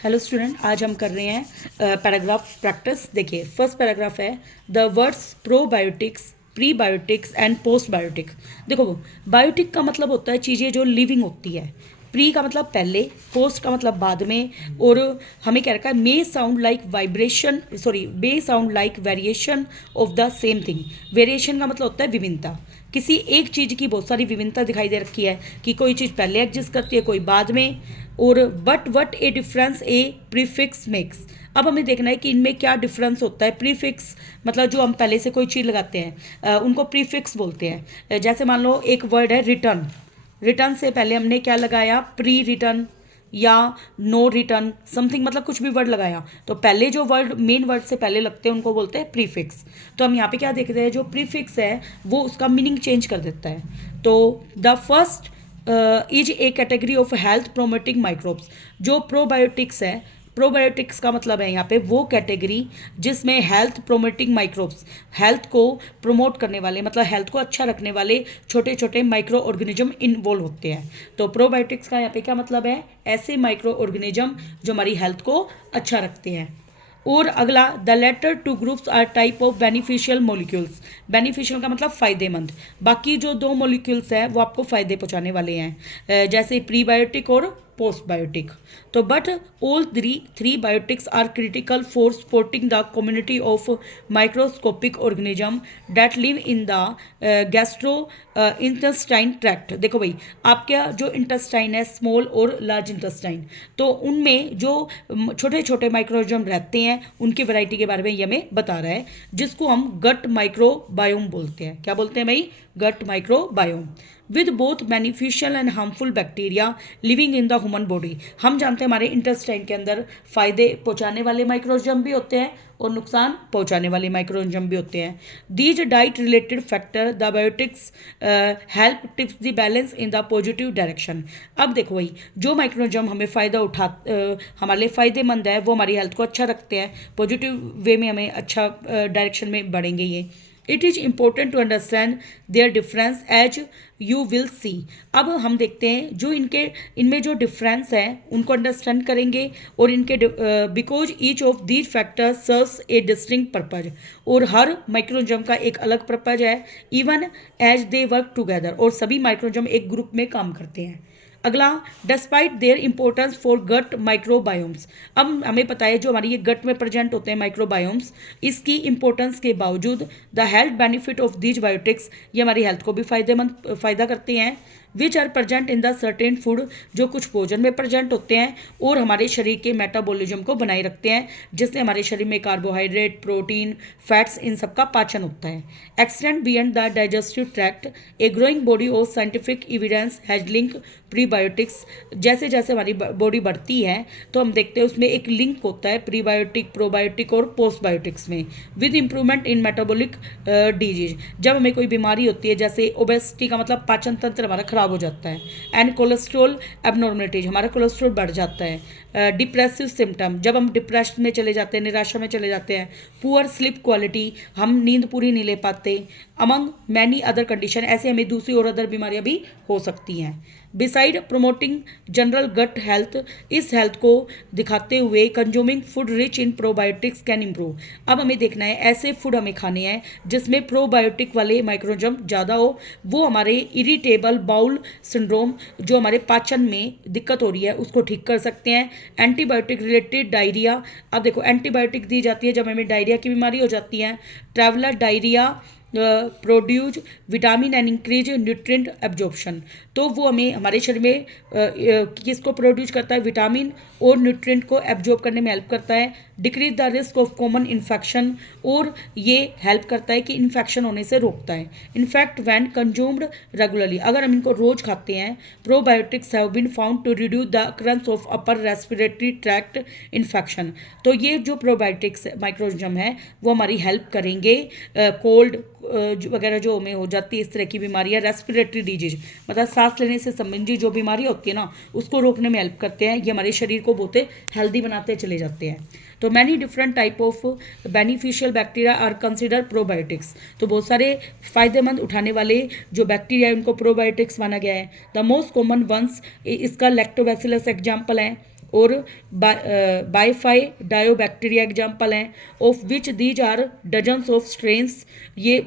Hello student, आज हम कर रहे हैं पैराग्राफ प्रैक्टिस। देखिए, फर्स्ट पैराग्राफ है the words probiotics, prebiotics and postbiotic. देखो, बायोटिक का मतलब होता है चीज़ें जो लिविंग होती है, प्री का मतलब पहले, पोस्ट का मतलब बाद में, और हमें क्या रखा है may sound like vibration, sorry may sound like variation of the same thing. Variation का मतलब होता है विभिन्नता, किसी एक चीज़ की बहुत सारी विभिन्नता दिखाई दे रखी है कि कोई चीज़ पहले एग्जिस्ट करती है, कोई बाद में। और but what A difference A prefix makes. अब हमें देखना है कि इनमें क्या डिफरेंस होता है। प्रीफिक्स मतलब जो हम पहले से कोई चीज़ लगाते हैं उनको प्रीफिक्स बोलते हैं। जैसे मान लो एक वर्ड है रिटर्न, रिटर्न से पहले हमने क्या लगाया, प्री रिटर्न या नो रिटर्न समथिंग, मतलब कुछ भी वर्ड लगाया तो पहले जो वर्ड मेन वर्ड से पहले लगते हैं उनको बोलते हैं प्रीफिक्स। तो हम यहाँ पे क्या देख रहे हैं, जो प्रीफिक्स है वो उसका मीनिंग चेंज कर देता है। तो the first is A category of health promoting microbes. जो प्रोबायोटिक्स है, प्रोबायोटिक्स का मतलब है यहाँ पे वो कैटेगरी जिसमें हेल्थ प्रोमोटिंग माइक्रोब्स, हेल्थ को प्रमोट करने वाले मतलब हेल्थ को अच्छा रखने वाले छोटे छोटे माइक्रो ऑर्गेनिज्म इन्वॉल्व होते हैं। तो प्रोबायोटिक्स का यहाँ पे क्या मतलब है, ऐसे माइक्रो ऑर्गेनिज्म जो हमारी हेल्थ को अच्छा रखते हैं। और अगला, the latter two groups are type of beneficial molecules. Beneficial का मतलब फ़ायदेमंद, बाकी जो दो मोलिक्यूल्स हैं वो आपको फ़ायदे पहुंचाने वाले हैं, जैसे प्रीबायोटिक और पोस्टबायोटिक। तो but all three biotics are critical for supporting the community of microscopic organism that live in the gastro intestine tract. देखो भाई, आपका जो इंटेस्टाइन है, स्मॉल और लार्ज इंटेस्टाइन, तो उनमें जो छोटे छोटे माइक्रोजम रहते हैं उनकी वैरायटी के बारे में ये हमें बता रहा है, जिसको हम गट माइक्रोबायोम बोलते हैं। क्या बोलते हैं भाई? Gut microbiome. With both beneficial and harmful bacteria living in the human body. हम जानते हैं हमारे इंटेस्टाइन के अंदर फायदे पहुंचाने वाले माइक्रोजम भी होते हैं और नुकसान पहुंचाने वाले माइक्रोजम भी होते हैं। These diet related factor the biotics help tips the balance in the positive direction. अब देखो भाई, जो माइक्रोजम हमें फ़ायदा हमारे लिए फ़ायदेमंद है वो हमारी हेल्थ को अच्छा रखते हैं, पॉजिटिव वे में हमें अच्छा डायरेक्शन में बढ़ेंगे ये। It is important to understand their difference as you will see. अब हम देखते हैं जो इनमें जो डिफरेंस है उनको अंडरस्टैंड करेंगे, और इनके because each of these factors serves a distinct purpose. और हर माइक्रोजम का एक अलग पर्पज है, even as they work together, और सभी माइक्रोजम एक ग्रुप में काम करते हैं। अगला, despite their importance for gut microbiomes. अब हमें पता है जो हमारी ये गट में प्रेजेंट होते हैं माइक्रोबायोम्स, इसकी इंपॉर्टेंस के बावजूद the health benefit of these biotics, ये हमारी हेल्थ को भी फ़ायदा करते हैं। Which are present in the certain food, जो कुछ भोजन में प्रेजेंट होते हैं और हमारे शरीर के मेटाबॉलिज्म को बनाए रखते हैं, जिससे हमारे शरीर में कार्बोहाइड्रेट, प्रोटीन, फैट्स, इन सब का पाचन होता है। Extend beyond the digestive tract, a growing body of scientific evidence has link prebiotics. जैसे जैसे हमारी बॉडी बढ़ती है तो हम देखते हैं उसमें एक लिंक होता है प्रीबायोटिक, प्रोबायोटिक और पोस्टबायोटिक्स में, with improvement in metabolic disease. जब हमें कोई बीमारी होती है, जैसे ओबेसिटी का मतलब पाचन तंत्र हमारा खराब हो जाता है, एंड कोलेस्ट्रॉल एबनॉर्मलिटीज, हमारा कोलेस्ट्रॉल बढ़ जाता है। डिप्रेसिव सिम्टम, जब हम डिप्रेशन में चले जाते हैं, निराशा में चले जाते हैं। पुअर स्लीप क्वालिटी, हम नींद पूरी नहीं ले पाते। अमंग मैनी अदर कंडीशन, ऐसे हमें दूसरी और अदर बीमारियां भी हो सकती हैं। Beside promoting general gut health, इस हेल्थ को दिखाते हुए consuming food rich in probiotics can improve. अब हमें देखना है ऐसे फूड हमें खाने हैं जिसमें प्रोबायोटिक वाले माइक्रोजम ज़्यादा हो, वो हमारे इरिटेबल बाउल सिंड्रोम, जो हमारे पाचन में दिक्कत हो रही है, उसको ठीक कर सकते हैं। एंटीबायोटिक रिलेटेड डायरिया, अब देखो एंटीबायोटिक दी जाती है जब हमें डायरिया की बीमारी हो जाती है। Traveller diarrhoea produce vitamin and increase nutrient absorption, तो वो हमें हमारे शरीर में किसको प्रोड्यूस करता है, विटामिन और न्यूट्रिएंट को एब्जॉर्ब करने में हेल्प करता है। Decrease the risk of common infection, और ये हेल्प करता है कि इन्फेक्शन होने से रोकता है। इनफैक्ट व्हेन कंज्यूम्ड रेगुलरली, अगर हम इनको रोज खाते हैं, probiotics have been found to reduce the occurrence of upper respiratory tract infection. तो ये जो प्रोबायोटिक्स माइक्रोजम है वो हमारी हेल्प करेंगे कोल्ड वगैरह जो हमें हो जाती है, इस तरह की बीमारियां, रेस्पिरेटरी डिजीज मतलब सांस लेने से संबंधित जो बीमारियां होती है ना, उसको रोकने में हेल्प करते हैं। ये हमारे शरीर को बहुत हेल्दी बनाते चले जाते हैं। तो many different type of beneficial bacteria are consider probiotics. तो बहुत सारे फायदेमंद उठाने वाले जो बैक्टीरिया है उनको प्रोबायोटिक्स माना गया है। द मोस्ट कॉमन वंस, इसका लैक्टोबैसिलस एग्जाम्पल है। और बाईफाई डायोबैक्टीरिया एग्जाम्पल हैं, of which these are dozens of strains, ये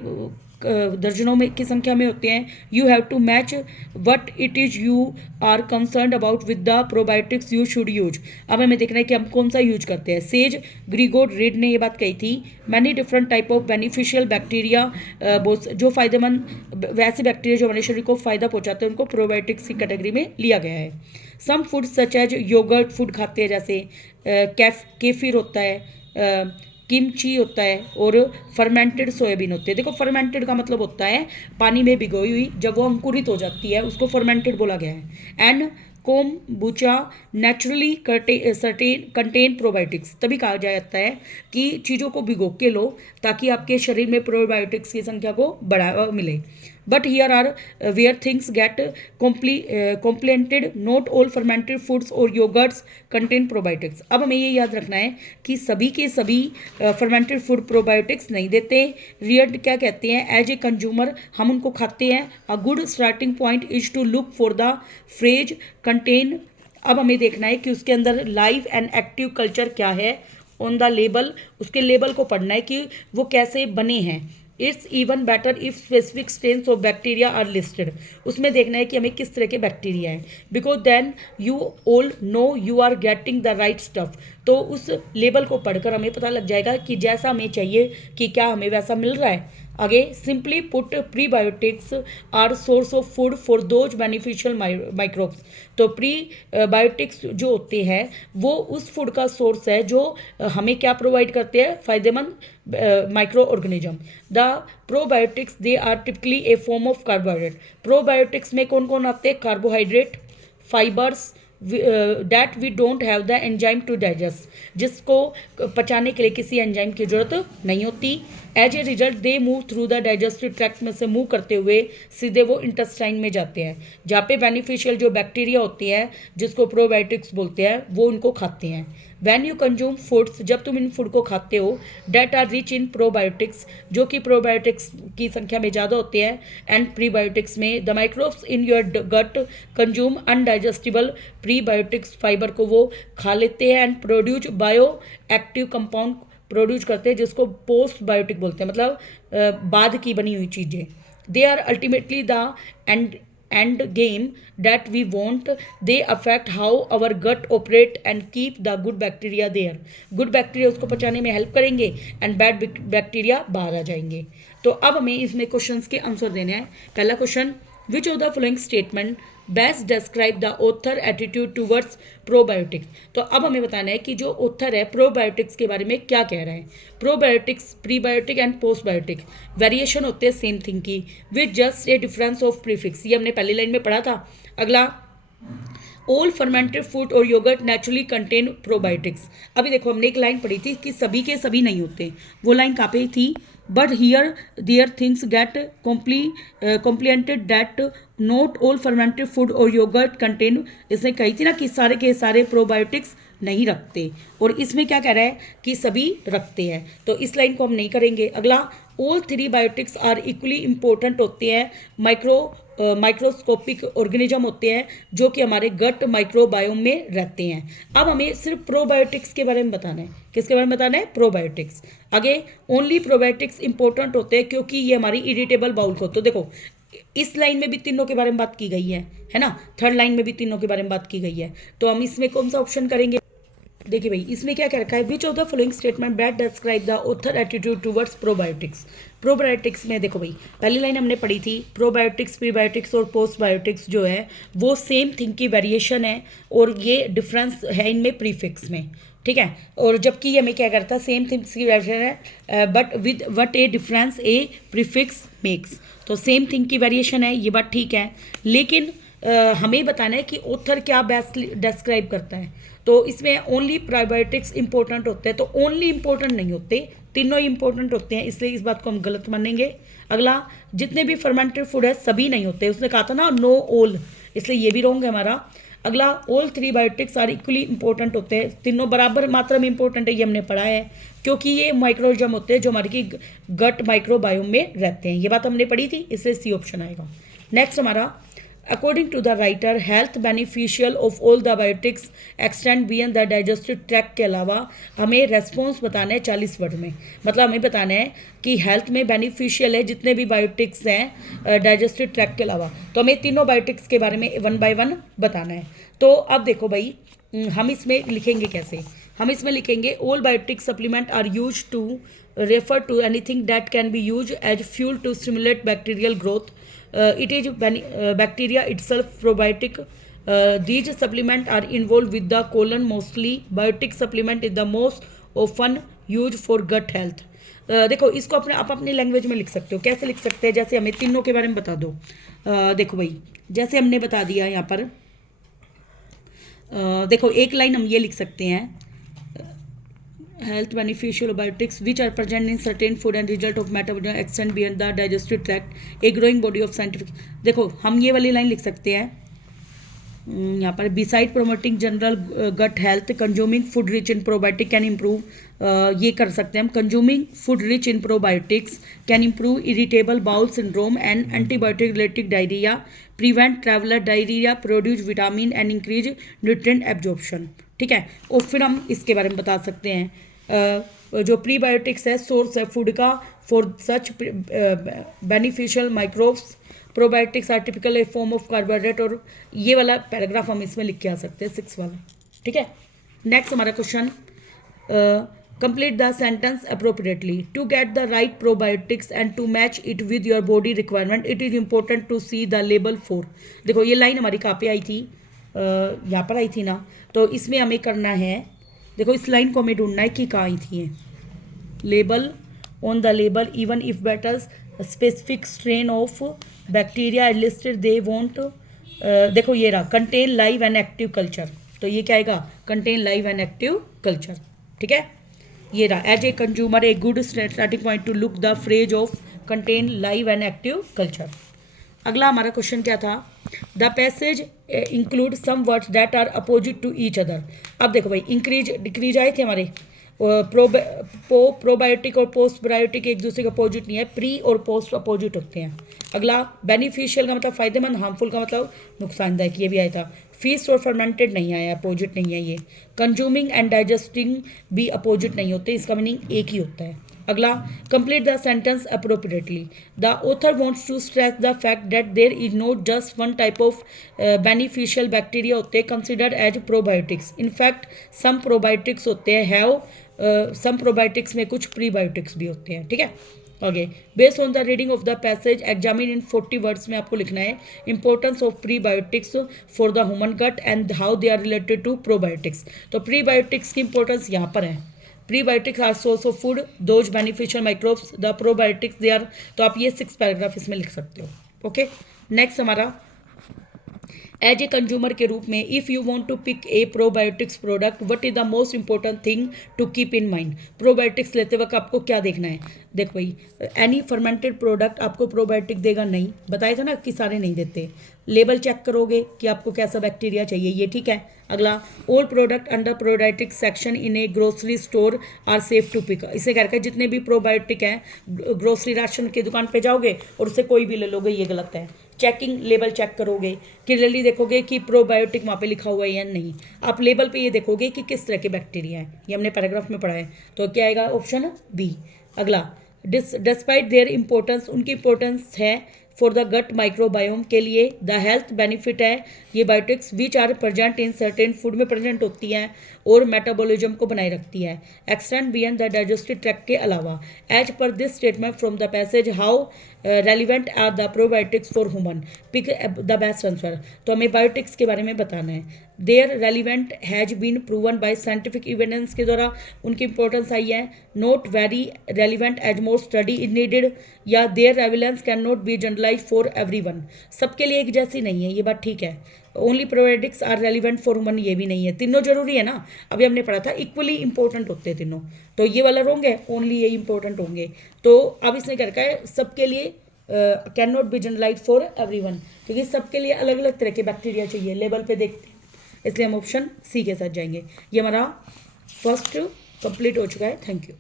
दर्जनों में की संख्या में होते हैं। You have to match what it is you are concern about with the probiotics you should use. अब हमें देखना है कि हम कौन सा यूज करते हैं। सेज ग्रीगोर रीड ने ये बात कही थी, many different type of beneficial bacteria, जो फायदेमंद वैसे बैक्टीरिया जो हमारे शरीर को फायदा पहुंचाते हैं उनको प्रोबायोटिक्स की कैटेगरी में लिया गया है। Some food such as yogurt food खाते हैं, जैसे केफिर होता है, किमची होता है, और फर्मेंटेड सोयाबीन होते हैं। देखो फर्मेंटेड का मतलब होता है पानी में भिगोई हुई, जब वो अंकुरित हो जाती है उसको फर्मेंटेड बोला गया है। And kombucha naturally contain probiotics, तभी कहा जाता है कि चीज़ों को भिगो के लो ताकि आपके शरीर में प्रोबायोटिक्स की संख्या को बढ़ावा मिले। But here are where things get complicated, not all fermented foods और योगर्ट्स कंटेन प्रोबायोटिक्स। अब हमें ये याद रखना है कि सभी के सभी फर्मेंटेड फूड प्रोबायोटिक्स नहीं देते। रियर क्या कहते हैं, एज ए कंज्यूमर हम उनको खाते हैं। A good starting point is to look for the phrase contain. अब हमें देखना है कि उसके अंदर लाइव एंड एक्टिव कल्चर क्या है ऑन द लेबल, उसके लेबल को पढ़ना है कि वो कैसे बने हैं। It's even better if specific strains of bacteria are listed, उसमें देखना है कि हमें किस तरह के बैक्टीरिया हैं, because then you all know you are getting the right stuff. तो उस लेबल को पढ़कर हमें पता लग जाएगा कि जैसा हमें चाहिए कि क्या हमें वैसा मिल रहा है। आगे, simply put prebiotics are source of food for those beneficial microbes. तो प्रीबायोटिक्स जो होते हैं वो उस फूड का सोर्स है जो हमें क्या प्रोवाइड करते हैं, फायदेमंद micro organism. The probiotics they are typically a form of carbohydrate. Probiotics में कौन कौन आते हैं, carbohydrate, fibres that we don't have the enzyme to digest, जिसको पचाने के लिए किसी एंजाइम की जरूरत नहीं होती। As a result they move through the digestive tract में से मूव करते हुए सीधे वो इंटेस्टाइन में जाते हैं, जहाँ पे बेनिफिशियल जो बैक्टीरिया होती है जिसको प्रोबायोटिक्स बोलते हैं वो उनको खाते हैं। वैन यू कंज्यूम फूड्स, जब तुम इन फूड को खाते हो, that are rich in probiotics, जो कि प्रोबायोटिक्स की संख्या में ज़्यादा होते हैं, एंड प्रीबायोटिक्स में the microbes in your gut consume undigestible prebiotics, fiber को वो खा लेते हैं, and produce bioactive compound produce करते हैं जिसको पोस्ट बायोटिक बोलते हैं, मतलब बाद की बनी हुई चीज़ें। They are ultimately the end game that we want, they affect how our gut operate and keep the good bacteria there. good bacteria उसको पचाने में हेल्प करेंगे एंड बैड बैक्टीरिया बाहर आ जाएंगे। तो अब हमें इसमें क्वेश्चंस के आंसर देने हैं। पहला question, which of the following statement best describe the author attitude towards probiotics. तो अब हमें बताना है कि जो ऑथर है प्रोबायोटिक्स के बारे में क्या कह रहा है। प्रोबायोटिक्स, प्रीबायोटिक एंड पोस्टबायोटिक वेरिएशन होते हैं सेम थिंग की, with just a difference of prefix, ये हमने पहली लाइन में पढ़ा था। अगला, ऑल फर्मेंटेड फूड और योगर्ट नेचुरली कंटेन प्रोबायोटिक्स। अभी देखो हमने एक लाइन पढ़ी थी कि सभी के सभी नहीं होते, वो लाइन कहाँ पे थी, but here there things get complemented that not all fermented food और योगर्ट कंटेन। इसने कही थी ना कि सारे के सारे प्रोबायोटिक्स नहीं रखते, और इसमें क्या कह रहा है कि सभी रखते हैं, तो इस लाइन को हम नहीं करेंगे। अगला, all three biotics are equally important होते हैं, माइक्रोस्कोपिक ऑर्गेनिज्म होते हैं जो कि हमारे गट माइक्रोबायोम में रहते हैं। अब हमें सिर्फ प्रोबायोटिक्स के बारे में बताना है, किसके बारे में बताना है, प्रोबायोटिक्स। आगे, ओनली प्रोबायोटिक्स इंपॉर्टेंट होते हैं क्योंकि ये हमारी इरिटेबल बाउल को, तो देखो इस लाइन में भी तीनों के बारे में बात की गई है ना, थर्ड लाइन में भी तीनों के बारे में बात की गई है, तो हम इसमें कौन सा ऑप्शन करेंगे। देखिए भाई, इसमें क्या कह रखा है, which of the following statement best describe the author attitude towards probiotics. Probiotics में देखो भाई, पहली लाइन हमने पढ़ी थी, प्रोबायोटिक्स, प्रीबायोटिक्स और पोस्टबायोटिक्स जो है वो सेम थिंग की वेरिएशन है, और ये डिफरेंस है इनमें प्रीफिक्स में, ठीक है। और जबकि ये हमें क्या करता है, सेम थिंग्स की वेरिएशन है, but with what A difference A prefix makes. तो सेम थिंग की वेरिएशन है, ये बात ठीक है, लेकिन हमें बताना है कि ऑथर क्या बेस्ट डिस्क्राइब करता है। तो इसमें ओनली प्रोबायोटिक्स इंपॉर्टेंट होते हैं, तो ओनली इंपॉर्टेंट नहीं होते, तीनों ही इंपॉर्टेंट होते हैं, इसलिए इस बात को हम गलत मानेंगे। अगला, जितने भी फर्मेंटेड फूड है सभी नहीं होते, उसने कहा था ना नो ऑल, इसलिए ये भी रॉन्ग है हमारा। अगला, all three biotics are equally important होते हैं, तीनों बराबर मात्रा में इंपॉर्टेंट है, ये हमने पढ़ा है, क्योंकि ये माइक्रोजम होते हैं जो हमारे की गट माइक्रोबायोम में रहते हैं, ये बात हमने पढ़ी थी, इसलिए सी ऑप्शन आएगा। नेक्स्ट हमारा, According to the writer, health beneficial of all the biotics extend beyond the digestive tract के अलावा हमें रेस्पॉन्स बताना है 40 वर्ड में। मतलब हमें बताना है कि हेल्थ में बेनिफिशियल है जितने भी बायोटिक्स हैं डाइजेस्टिव ट्रैक्ट के अलावा। तो हमें तीनों बायोटिक्स के बारे में 1 बाय 1 बताना है। तो अब देखो भाई, हम इसमें लिखेंगे कैसे। हम इसमें लिखेंगे all biotic supplement are use to refer to anything that can be use as fuel to stimulate bacterial growth. It is bacteria itself probiotic. These supplements are involved with the colon mostly. Biotic supplement is the most often used for gut health. देखो इसको अपने आप अपनी language में लिख सकते हो। कैसे लिख सकते हैं, जैसे हमें तीनों के बारे में बता दो। देखो भाई, जैसे हमने बता दिया यहाँ पर, देखो एक लाइन हम ये लिख सकते हैं, health beneficial biotics which are present in certain food and result of metabolism extend beyond the digestive tract, a growing body of scientific. देखो हम ये वाली लाइन लिख सकते हैं यहाँ पर, beside promoting general gut health consuming food rich in probiotic can improve, ये कर सकते हैं हम, consuming food rich in probiotics can improve irritable bowel syndrome and antibiotic related diarrhoea, prevent traveller diarrhoea, produce vitamin and increase nutrient absorption. ठीक है, और फिर हम इसके बारे में बता सकते हैं जो प्रीबायोटिक्स है सोर्स है फूड का for such beneficial microbes, probiotics are typical a form of carbohydrate, और ये वाला पैराग्राफ हम इसमें लिख के आ सकते हैं 6 वाला। ठीक है, नेक्स्ट हमारा question, complete the sentence appropriately to get the right probiotics and to match it with your body requirement it is important to see the label for. देखो ये लाइन हमारी कहाँ पे आई थी, यहाँ पर आई थी ना, तो इसमें हमें करना है, देखो इस लाइन को हमें ढूंढना है कि कहाँ आई थी ये, label, on the label even if betters specific strain of bacteria listed they want, देखो ये रहा contain live and active culture, तो ये क्या आएगा, contain live and active culture. ठीक है, ये रहा as a consumer a good starting point to look the phrase of contain live and active culture. अगला हमारा क्वेश्चन क्या था, the passage include some words that are opposite to each other. अब देखो भाई, इंक्रीज डिक्रीज आए थे हमारे, प्रोबायोटिक और पोस्ट बायोटिक एक दूसरे के अपोजिट नहीं है, प्री और पोस्ट अपोजिट होते हैं। अगला बेनिफिशियल का मतलब फायदेमंद, हार्मफुल का मतलब नुकसानदायक, ये भी आया था। फीस्ट और फर्मेंटेड नहीं आया, अपोजिट नहीं है ये। कंज्यूमिंग एंड डाइजेस्टिंग भी अपोजिट नहीं होते, इसका मीनिंग एक ही होता है। अगला, complete the sentence appropriately, the author wants to stress the fact that there is not just one type of beneficial bacteria होते हैं considered as probiotics, in fact some probiotics होते हैं हैव सम प्रोबायोटिक्स में कुछ प्रीबायोटिक्स भी होते हैं। ठीक है, okay, based on the reading of the passage examine in 40 words में आपको लिखना है importance of prebiotics for the human gut and how they are related to probiotics. तो प्रीबायोटिक्स की इंपॉर्टेंस यहाँ पर है, prebiotics are source of food, those beneficial microbes, the probiotics they are, तो आप ये 6 पैराग्राफ इसमें लिख सकते हो। ओके, नेक्स्ट हमारा, एज ए कंज्यूमर के रूप में if you want to pick a probiotics product what is the most important thing to keep in mind. Probiotics लेते वक्त आपको क्या देखना है, देखो भाई, एनी फर्मेंटेड प्रोडक्ट आपको प्रोबायोटिक देगा नहीं, बताया था ना कि सारे नहीं देते। लेबल चेक करोगे कि आपको कैसा बैक्टीरिया चाहिए, ये ठीक है। अगला, all product under probiotic section in a grocery store are safe to pick, इसे कहकर जितने भी प्रोबायोटिक हैं ग्रोसरी राशन की दुकान पे जाओगे और उससे कोई भी ले लोगे, ये गलत है। चेकिंग, लेबल चेक करोगे, क्लियरली देखोगे कि प्रोबायोटिक वहाँ पे लिखा हुआ है या नहीं। आप लेबल पे ये देखोगे कि किस तरह के बैक्टीरिया है, ये हमने पैराग्राफ में पढ़ा है, तो क्या आएगा, ऑप्शन बी। अगला, डिस्पाइट देयर इंपॉर्टेंस, उनकी इंपॉर्टेंस है फॉर द गट माइक्रोबायोम के लिए, द हेल्थ बेनिफिट है ये biotics which are present in certain food में प्रेजेंट होती हैं और मेटाबॉलिज्म को बनाए रखती है, extend beyond the digestive tract के अलावा। As per this statement from the passage how relevant are the probiotics for human, pick the best answer. तो हमें बायोटिक्स के बारे में बताना है। Their relevant has been proven by scientific evidence के द्वारा उनकी इंपॉर्टेंस आई है। Not very relevant as more study is needed, या their relevance can not be generalise for everyone, सबके लिए एक जैसी नहीं है, ये बात ठीक है। Only probiotics are relevant for human, ये भी नहीं है, तीनों जरूरी है ना, अभी हमने पढ़ा था इक्वली इंपॉर्टेंट होते हैं तीनों, तो ये वाला रॉन्ग है, ओनली ये इंपॉर्टेंट होंगे। तो अब इसने कर है सबके लिए can not be generalise for everyone, क्योंकि सबके लिए अलग अलग तरह के बैक्टीरिया चाहिए, लेवल पे देखते हैं, इसलिए हम ऑप्शन सी के साथ जाएंगे। ये हमारा फर्स्ट कंप्लीट हो चुका है। Thank you.